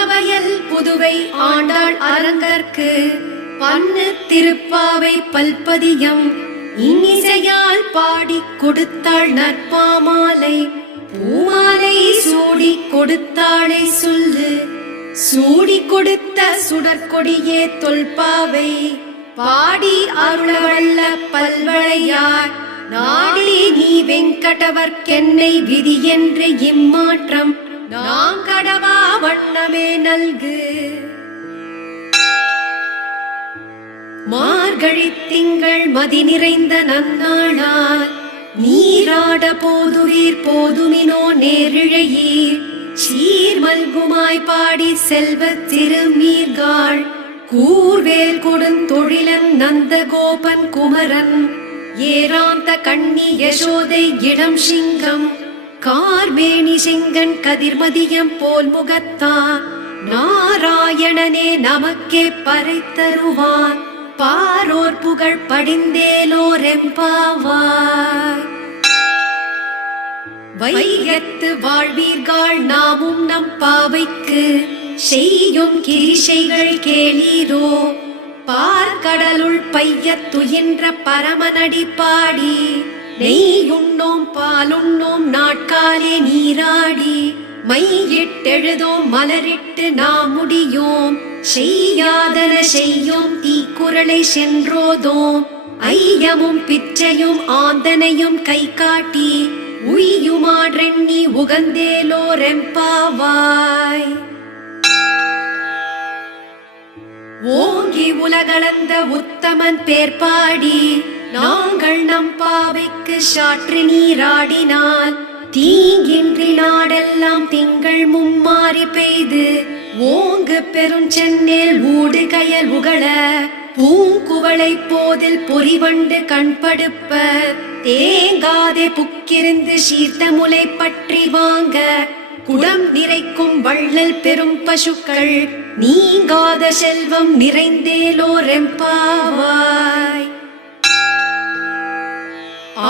அன்னவயல் புதுவை ஆண்டாள் அரங்கற்கு பன்னு திருப்பாவை பல்பதியம் இன்னிசையால் பாடிக் கொடுத்தாள் நற்பாமாலை. பூமாலை சூடிக் கொடுத்தாளை சொல்லு, சூடிக் கொடுத்த சுடற்கொடியே தொல்பாவை. பாடி அருளவல்ல பல்வளையார் நாடி நீ வெங்கடவர்க்கென்னை விதி என்று இம்மாற்றம் நாம் கடவா வண்ணமே நல்கு. மார்கழி திங்கள் மதி நிறைந்த நன்னாளால் நீராட போதுவீர் போதுமினோ நேரிழையீர். சீர்மல்குமாய் பாடி செல்வ திருமீர்காள் கூர்வேல் கொடுந்தொழிலன் நந்தகோபன் குமரன் ஏராந்த கண்ணி யசோதை இளம் சிங்கம் கார்மேனி செங்கன் கதிர்மதியம் போல் முகத்தான் நாராயணனே நமக்கே பறைத்தருவான். பாரோர் புகழ் படிந்தேலோர் எம்பாவாய். வையத்து வாழ்வீர்கள் நாமும் நம் பாவைக்கு செய்யும் கிரிசைகள் கேளீரோ. பார்க்கடலுள் பையத் துயின்ற பரமனடி பாடி நெய்யுண்ணோம் பாலுண்ணோம் நாட்காலே நீராடி மையிட்டெழுதோம் மலரிட்டு நாம் முடியோம். செய்யாதன செய்யோம் தீக்குறளை சென்றோதோம். ஐயமும் பிச்சையும் ஆந்தனையும் கை காட்டி உய்யுமாறெண்ணி உகந்தேலோர் எம்பாவாய். ஓங்கி உலகளந்த உத்தமன் பேர் பாடி நாங்கள் நம் பாவைக்கு சாற்று நீராடினால் தீங்கின்றி நாடெல்லாம் திங்கள் மும்மாறி பெய்து ஓங்கு பெருஞ்சென்னேல் ஊடு கயல் உகள பூங்குவளை போதில் பொறிவண்டு கண்படுப்ப தேங்காதே புக்கிருந்து சீர்த்த முலை பற்றி வாங்க குடம் நிறைக்கும் வள்ளல் பெரும் பசுக்கள் நீங்காத செல்வம் நிறைந்தேலோர் எம்பாவாய்.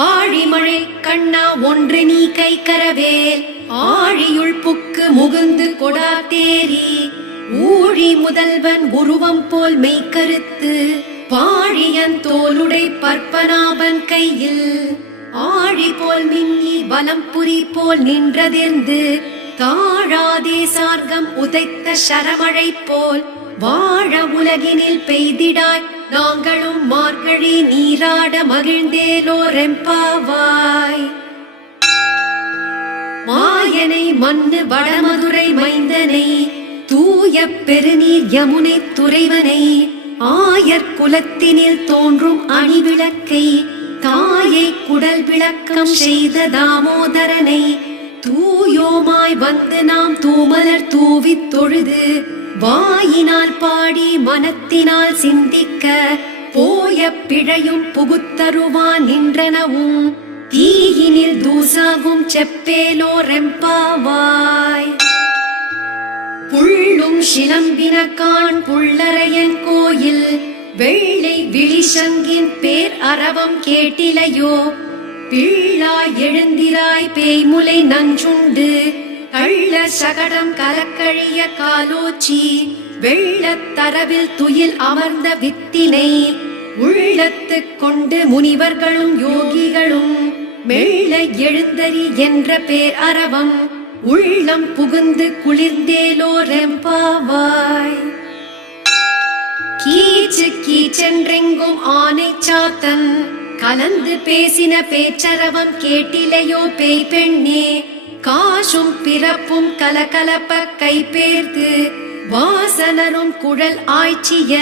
ஆழிமழை கண்ணா ஒன்று நீ கை கரவேல் ஆழியுள் புக்கு முகுந்து கொடா தேரி ஊழி முதல்வன் உருவம் போல் மெய்கருத்து பாழியன் தோலுடை பற்பனாபன் கையில் ஆழி போல் மின்னி வலம்புரி போல் நின்றதிர்ந்து தாழாதே சார்கம் உதைத்த சரமழை போல் வாழ உலகினில் பெய்திடாய் நாங்களும் மார்கழி நீராட மகிழ்ந்தேலோர் எம்பாவாய். மாயனை மண்ணு வடமதுரை மைந்தனை தூய பெருநீர் யமுனை துறைவனை ஆயர் குலத்தினில் தோன்றும் அணிவிளக்கை தாயை குடல் விளக்கம் செய்த தாமோதரனை தூயோமாய் வந்து நாம் தூமலர் தூவித் தொழுது வாயினால் பாடி மனத்தினால் சிந்திக்க போய பிழையும் புகுத்தருவான் நின்றனவும் தீயினில் தூசாகும் செப்பேலோர் எம்பாவாய். புள்ளும் சிலம்பினகான் புள்ளரையன் கோயில் வெள்ளை விழிசங்கின் பேர் அரவம் கேட்டிலையோ. பிள்ளாய் எழுந்திராய் பேய்முலை நஞ்சுண்டு கள்ள சகடம் கலக்கழிய காலோச்சி வெள்ளத் தரவில் துயில் அமர்ந்த வித்தினை உள்ளத்து கொண்டு முனிவர்களும் யோகிகளும் மெல்ல எழுந்தறி என்ற பேர் அரவம் உள்ளம் புகுந்து குளிர்ந்தேலோர் எம்பாவாய். கீச்சு கீச்சென்றெங்கும் ஆனை சாத்தன் கலந்து பேசின பேச்சரவம் கேட்டிலையோ பேய் பெண்ணே. காசும் பிறப்பும் கலகலப்ப கைபேர்த்து வாசனரும் குழல் ஆய்ச்சிய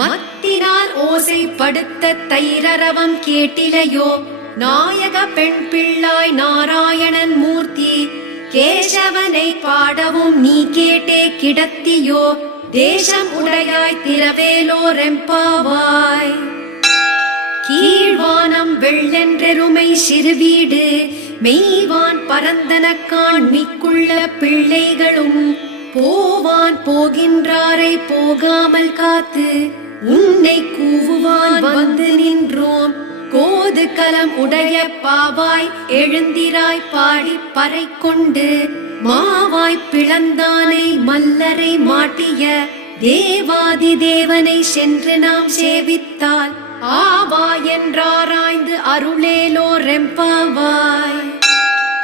மத்தினால் ஓசை படுத்த தைரரவம் கேட்டிலையோ. நாயக பெண் பிள்ளாய் நாராயணன் மூர்த்தி கேசவனை பாடவும் நீ கேட்டே கிடத்தியோ. தேசம் உடையாய் திரவேலோர் எம்பாவாய். கீழ்வானம் வெள்ளென்றெருமை சிறுவீடு மெய்வான் பரந்தனக்கான் மிக்குள்ள பிள்ளைகளும் போவான் போகின்றாரை போகாமல் காத்து உன்னை கூவுவான் வந்து நின்றோம். கோது கலம் உடைய பாவாய் எழுந்திராய் பாடி பறை கொண்டு மாவாய் பிளந்தானை மல்லரை மாட்டிய தேவாதி தேவனை சென்று நாம் சேவித்தால் ஆவா என்றாராய்ந்து அருளேலோ ரெம்பாவாய்.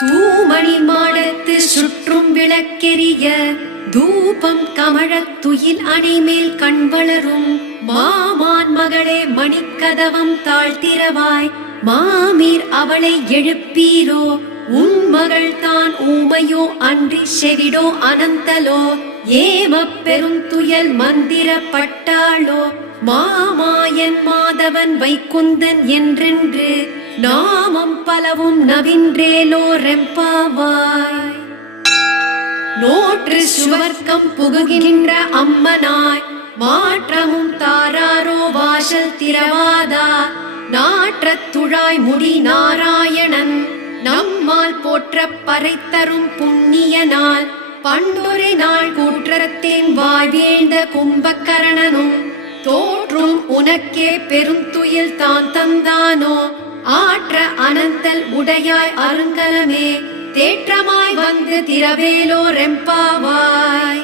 தூமணி மாடத்து சுற்றும் விளக்கெரிய தூபம் கமழத் துயில் அணைமேல் கண் வளரும் மாமான் மகளே மணிக்கதவம் தாழ்த்திரவாய். மாமீர் அவளை எழுப்பீரோ, உன் மகள் தான் ஊமையோ அன்றி செவிடோ அனந்தலோ, ஏமப் பெரும் துயல் மந்திரப்பட்டாளோ, மாமாயன் மாதவன் வைக்குந்தன் என்றென்று நாமம் பலவும் நவின்றேலோ ரெம்பாவாய். நோற்று சுவர்க்கம் புகுகின்ற அம்மனாய் மாற்றமும் தாராரோ வாசல் திரவாதா. நாற்றத் துழாய் முடி நாராயணன் நம்மால் போற்ற பறைத்தரும் புண்ணியனால் பண்டொரு நாள் கூற்றத்தின் வாழ்வீழ்ந்த கும்பகரணனும் தோற்றும் உனக்கே பெருந்துயில் தான் தந்தானோ. ஆற்ற அனந்தல் உடையாய் அருங்கலமே தேற்றமாய் வந்து திரவேலோ ரெம்பாவாய்.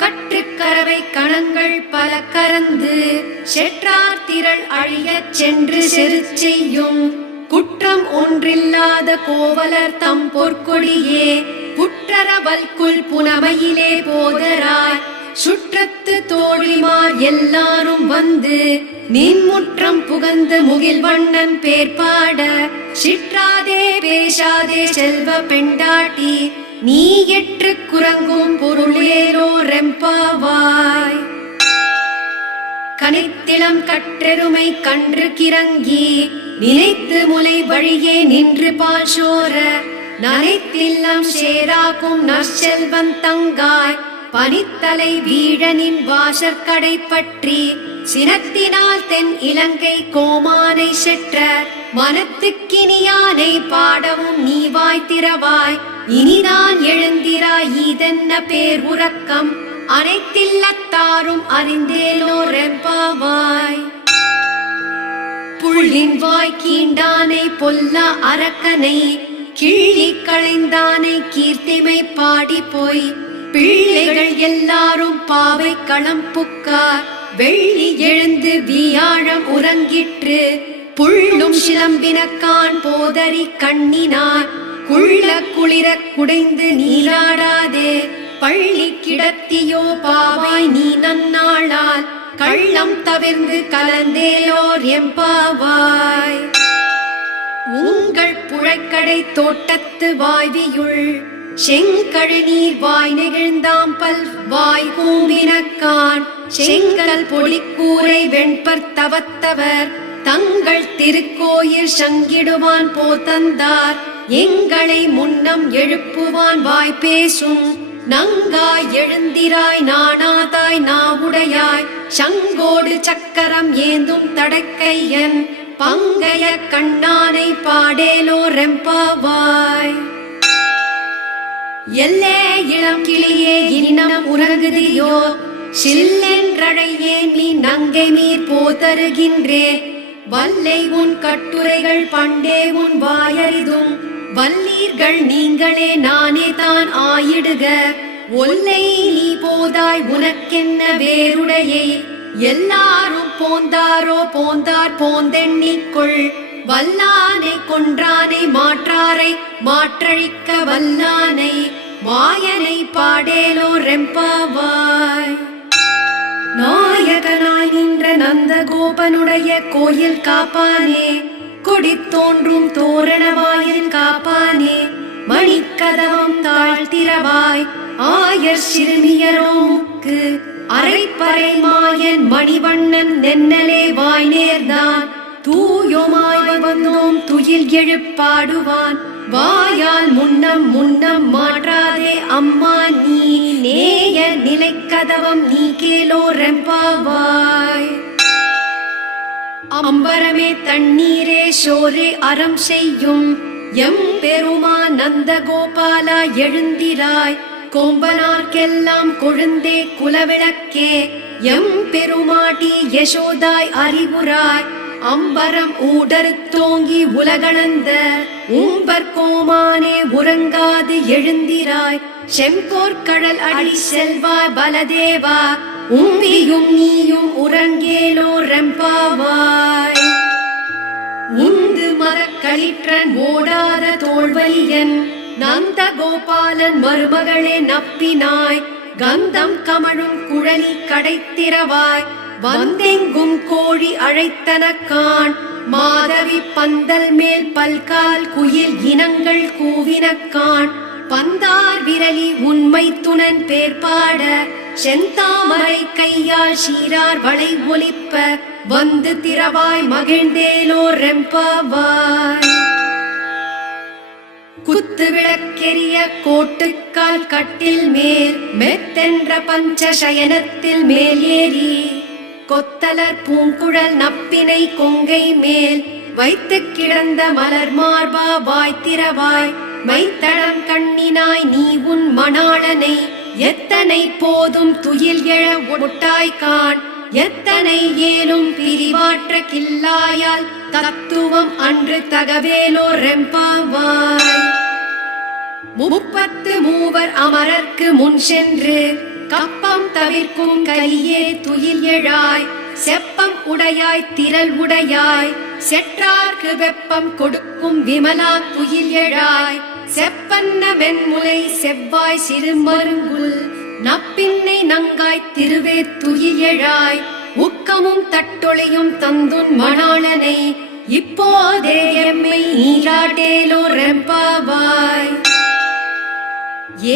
கற்றுக்கரவை கணங்கள் பல கறந்து செற்றார் திரள் அழியச் சென்று செரு செய்யும் குற்றம் ஒன்றில்லாத கோவலர் தம் பொற்கொடியே புற்றரவல்குள் புனமையிலே போதராய். சுற்றத்து தோழிமார் எல்லாரும் வந்து நின்முற்றம் புகந்து முகில் வண்ணன் பேர்பாட. சிற்றாதே பேசாதே செல்வ பெண்டாட்டி, நீ எற்று குரங்கும் பொருளேலோ ரெம்பாவாய். கனித்திலம் கற்றெருமை கன்று கிறங்கி நினைத்து முலை வழியே நின்று பால் சோர நனைத்தில்லம் சேராக்கும் நற்செல்வன் தங்காய். பனித்தலை வீழனின் வாசற்கடை பற்றி சினத்தினால் தென் இலங்கை கோமானை செற்ற மனத்துக்கினியானை பாடவும் நீ வாய் திறவாய். இனிதான் எழுந்திராய் இதென்ன பேர் உறக்கம் அனைத்தில்லத்தாரும் அறிந்தேலோ ரெம்பாவாய். புள்ளின் வாய் கீண்டானை பொல்லா அரக்கனை கிள்ளி களைந்தானை கீர்த்திமை பாடி போய். பிள்ளைகள் எல்லாரும் பாவை களம் புக்கார் வெள்ளி எழுந்து வியாழம் உறங்கிற்று. புள்ளும் சிலம்பினக்கான் போதறி கண்ணினார் குள்ள குளிர குடைந்து நீராடாதே. பள்ளி கிடத்தியோ பாவாய் நீ நன்னாளால் கள்ளம் தவிர்ந்து கலந்தேலோர் எம்பாவாய். உங்கள் புழைக்கடை தோட்டத்து வாய்வியுள் செங்கழு நீர் வாய் நெகிழ்ந்தாம்பல் வாய் கூம்பினக்கான் செங்கல் பொலிக்கூரை வெண்பர் தவத்தவர் தங்கள் திருக்கோயில் சங்கிடுவான் போதந்தார். எங்களை முன்னம் எழுப்புவான் வாய் பேசும் நங்காய் எழுந்திராய் நாணாதாய் நாவுடையாய். சங்கோடு சக்கரம் ஏந்தும் தடக்கையன் பங்கைய கண்ணானை பாடேலோ ரெம்பாவாய். எல்லே இளம் கிளியே இனம் உறங்குதியோ, சில்லென்றழையே நீ நங்கை மீர் போதருகின்றே. வல்லை உன் கட்டுரைகள் பண்டே உன் வாயறிதும் வல்லீர்கள் நீங்களே நானே தான் ஆயிடுக. ஒல்லை நீ போதாய் உனக்கென்ன வேறுடையை, எல்லாரும் போந்தாரோ போந்தார் போந்தெண்ணிக்கொள். வல்லானை கொன்றானை மாற்றாரை மாற்றழிக்க வல்லானை மாயனை பாடேலோ ரெம்பாவாய். நாயகனாய் நின்ற நந்தகோபனுடைய கோயில் காப்பானே, கொடி தோன்றும் தோரணவாயில் காப்பானே, மணிக்கதவம் தாழ்த்திரவாய். ஆயர் சிறுமியரோ முக்கு அரைப்பறை மாயன் மணிவண்ணன் நென்னலே வாய் நேர்தான். தூயோமாய் வந்தோம் துயில் எழுப்பாடுவான் வாயால் முன்னம் முன்னம் மாற்றாதே அம்மா நீ நேய நிலைக்கதவம் நீ கேலோ ரெம்பாவாய். அம்பரமே தண்ணீரே சோரே அறம் செய்யும் எம் பெருமா நந்தகோபாலா எழுந்திராய். கோம்பனார்க்கெல்லாம் கொழுந்தே குலவிளக்கே எம் பெருமாட்டி யசோதாய் அறிவுராய். அம்பரம் ஊடறுத்தோங்கி உலகளந்த உம்பர் கோமானே உறங்காது எழுந்திராய் செம்போர்க்கடல் அடி செல்வாய் பலதேவா உம்பியும் நீயும் உறங்கேலோ ரெம்பாவாய். உந்து மரக்களிற்றன் ஓடாத தோல்வலியன் நந்த கோபாலன் மருமகளே நப்பினாய் கந்தம் கமழும் குழலி கடைத்திரவாய் வந்தெங்கும் கோழி அழைத்தனக்கான் மாதவி பந்தல் மேல் பல்கால் குயில் இனங்கள் கூவினக்கான் பந்தார் விரலி உண்மை துணன் பேர்பாட செந்தாமரை கையால் சீரார் வளை ஒலிப்ப வந்து திரவாய் மகிழ்ந்தேலோ ரெம்பாவாய். குத்து விளக்கெரிய கோட்டுக்கால் கட்டில் மேல் மெத்தென்ற பஞ்ச சயனத்தில் மேல் ஏறி கொத்தலர் பூங்குழல் நப்பினை கொங்கை மேல் வைத்து கிடந்த மலர் மார்பா வாய்த்திரவாய் மைத்தடம் கண்ணினாய் நீ உன் மணாளனை எத்தனை போதும் துயில் எழ ஒட்டாய்கான் எத்தனை ஏலும் பிரிவாற்ற கில்லாயால் தத்துவம் அன்று தகவேலோ ரெம்பாவாய். 30 மூவர் அமரர்க்கு முன் சென்று கப்பம் தவிர்க்கும் கலியே துயில் எழாய் செப்பம் உடையாய் திரள் உடையாய் செற்றார்க்கு வெப்பம் கொடுக்கும் விமலா துயில் எழாய் செப்பன்ன வெண்முலை செவ்வாய் சிறுமருங்குல் நப்பின்னை நங்காய் திருவே துயில் எழாய் உக்கமும் தட்டொளையும் தந்துன் மணாளனை இப்போதே எம்மை நீராடேலோ ரெம்பாவாய்.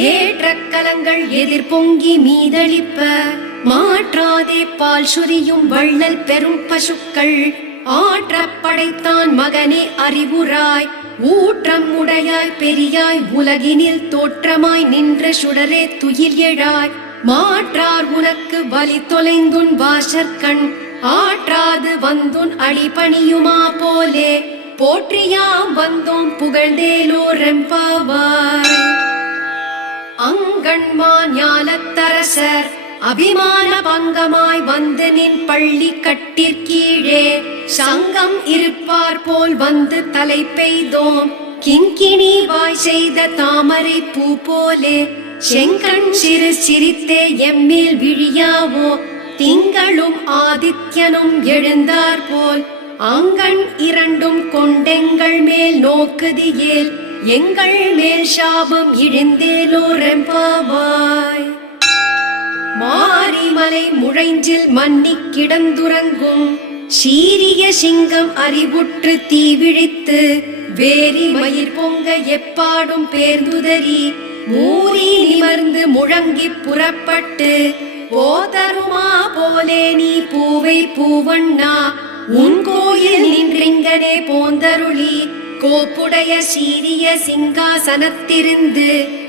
ஏற்ற கலங்கள் எதிர் பொங்கி மீதளிப்ப மாற்றாதே பால் சுரியும் வள்ளல் பெரும் பசுக்கள் ஆற்ற படைத்தான் மகனே அறிவுராய் ஊற்றம் உடையாய் பெரியாய் உலகினில் தோற்றமாய் நின்ற சுடரே துயில் எழாய் மாற்றார் உனக்கு வலி தொலைந்துன் வாசற்கண் ஆற்றாது வந்துன் அடிபணியுமா போலே போற்றியாம் வந்தோம் புகழ்ந்தேலோ ரெம்பாவாய். அங்கண்மான் ஞாலத்தரசர் அபிமான பங்கமாய் வந்து நின் பள்ளி கட்டிற்கீழே சங்கம் இருப்பார் போல் வந்து தலை பெய்தோம் கிங்கிணி வாய் செய்த தாமரை பூ போலே செங்கண் சிறு சிரித்தே எம்மேல் விழியாவோ திங்களும் ஆதித்யனும் எழுந்தார் போல் அங்கண் இரண்டும் கொண்டெங்கள் மேல் நோக்குதியேல் எங்கள் மேல் சாபம் இழிந்தேலோ ரெம்பாவாய். மாரிமலை முழைஞ்சில் மன்னி கிடந்துறங்கும் சீரிய சிங்கம் அறிவுற்று தீவிழித்து வேரி மயிர் பொங்க எப்பாடும் பேர்ந்துதறி மூரி நிமர்ந்து முழங்கி புறப்பட்டு போதருமா போலே நீ பூவை பூவண்ணா உன் கோயில் நின்றிங்கனே போந்தருளி கோப்புடைய சீரிய சிங்காசனத்திருந்து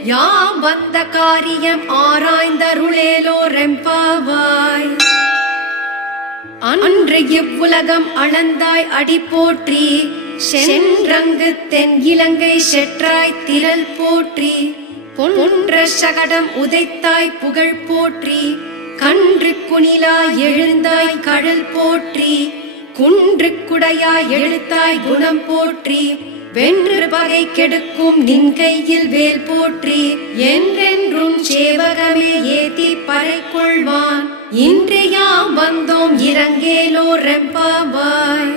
யாம் வந்த காரியம் ஆராய்ந்தருளேலோ ரெம்பாவாய். அன்று இவ்வுலகம் அளந்தாய் அடி போற்றி சென்றங்கு தென் இலங்கை செற்றாய் திரள் போற்றி பொன்ற சகடம் உதைத்தாய் புகழ் போற்றி கன்று குனிலாய் எழுந்தாய் கடல் போற்றி குன்று குடையாய் எழுத்தாய் குணம் போற்றி வென்று பகை கெடுக்கும் நின் கையில் வேல் போற்றி என்றென்றும் சேவகமே ஏத்தி பறை கொள்வான் இன்றையாம் வந்தோம் இறங்கேலோ ரெம்பாவாய்.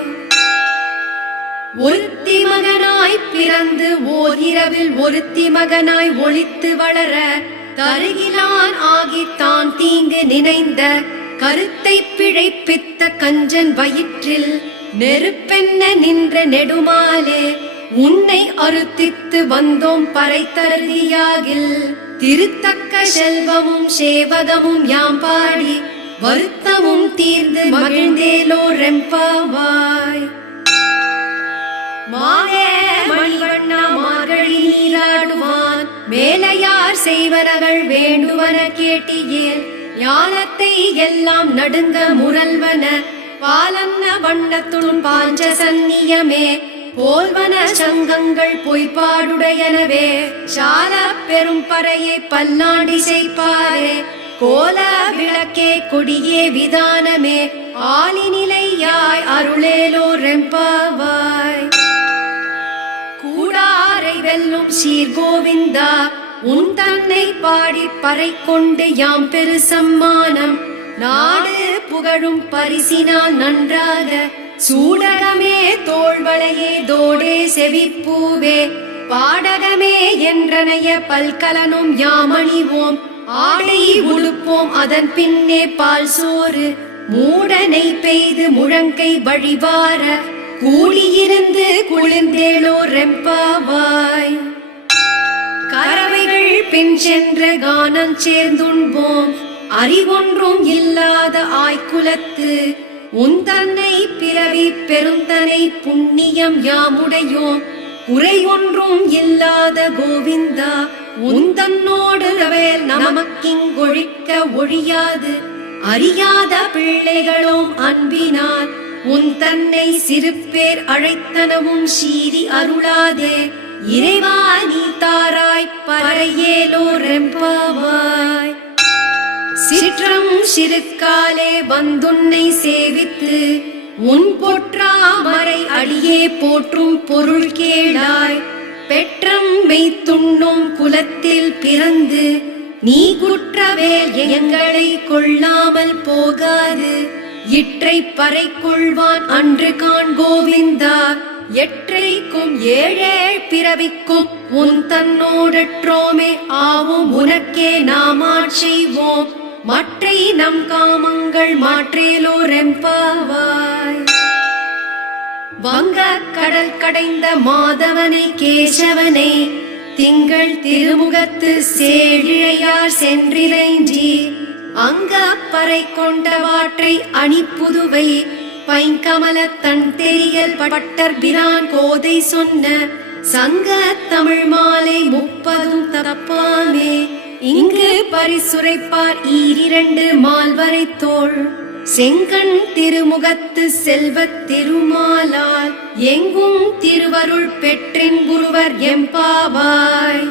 ஒருத்தி மகனாய் பிறந்து ஓர் இரவில் ஒருத்தி மகனாய் ஒளித்து வளர தருகிலான் ஆகி தான் தீங்கு நினைந்த கருத்தை பிழைப்பித்த கஞ்சன் வயிற்றில் நெருப்பென்ன நின்ற நெடுமாலே உன்னை அறுத்தித்து வந்தோம் பறைத்தருதியாகில் திருத்தக்க செல்வமும் சேவகமும் யாம் பாடி வருத்தமும் தீர்ந்து மகிழ்ந்தேலோ ரெம்பாவாய். மாலே மணிவண்ணா மார்கழி நீராடுவான் மேலையார் செய்வனகள் வேண்டுவன கேட்டியேல் ஞானத்தை எல்லாம் நடுங்க முரல்வன பாலன்ன வண்ணத்துள் பாஞ்ச சந்நியமே போல்வன சங்கங்கள் பொய்ப்பாடுடையனவே சால பெரும் பறையை பல்லாண்டி செய்ப்பாரே கோல விளக்கே கொடியே விதானமே ஆலிநிலையாய் அருளேலோரெம்பாவாய். கூடாரை வெல்லும் சீர்கோவிந்தா, உன் தன்னை பாடி பறை கொண்டு யாம் பெரு சம்மானம் நாடு புகழும் பரிசினால் நன்றாக சூடகமே தோள்வளையே தோடே செவிப்பூவே பாடகமே என்றனைய பல்கலனும் யாமணிவோம் ஆடை உடுப்போம் அதன் பின்னே பால் சோறு மூடனை பெய்து முழங்கை வழிவார கூடியிருந்து குளிர்ந்தேலோரெம்பாவாய். கறவைகள் பின் சென்று கானம் சேர்ந்துண்போம் அறிவொன்றும் இல்லாத ஆய்குலத்து உன் தன்னை பிறவி பெருந்தனை புண்ணியம் யாமுடையோம் குறை ஒன்றும் இல்லாத கோவிந்தா உன் தன்னோடு ரவேல் நமக்கிங்கொழிக்க ஒழியாது அறியாத பிள்ளைகளும் அன்பினால் உன் தன்னை சிறுபேர் அழைத்தனவும் சீறி அருளாதே இறைவா நீ தாராய் பறையேலோரெம்பாவாய். சிற்றம் சிறுக்காலே வந்துன்னை சேவித்து உன் பொற்றாமரை அடியே போற்றும் பொருள் கேளாய் பெற்றம் மெய்த்துண்ணும் குலத்தில் பிறந்து நீ குற்றவேல் எங்களை கொள்ளாமல் போகாது இற்றை பறை கொள்வான் அன்று காண் கோவிந்தா எற்றைக்கும் ஏழேழ் பிறவிக்கும் உன் தன்னோடற்றோமே ஆவும் உனக்கே நாமாட் செய்வோம் மற்றை நம் காமங்கள் மாற்றேலோரெம்பாவாய். வங்க கடல் கடைந்த மாதவனை கேசவனை திங்கள் திருமுகத்து சேழிழையார் சென்றிரைஞ்சி அங்க பறை கொண்டவாற்றை அணிப்புதுவை பைங்கமல தன் தெரியல் பட்டர் பிரான் கோதை சொன்ன சங்க தமிழ் மாலை 30 தப்பாமே இங்கு பரிசுரைப்பார் ஈரிரண்டு மால்வரை தோள் செங்கண் திருமுகத்து செல்வத் திருமாலால் எங்கும் திருவருள் பெற்றின் குருவர் எம்பாவாய்.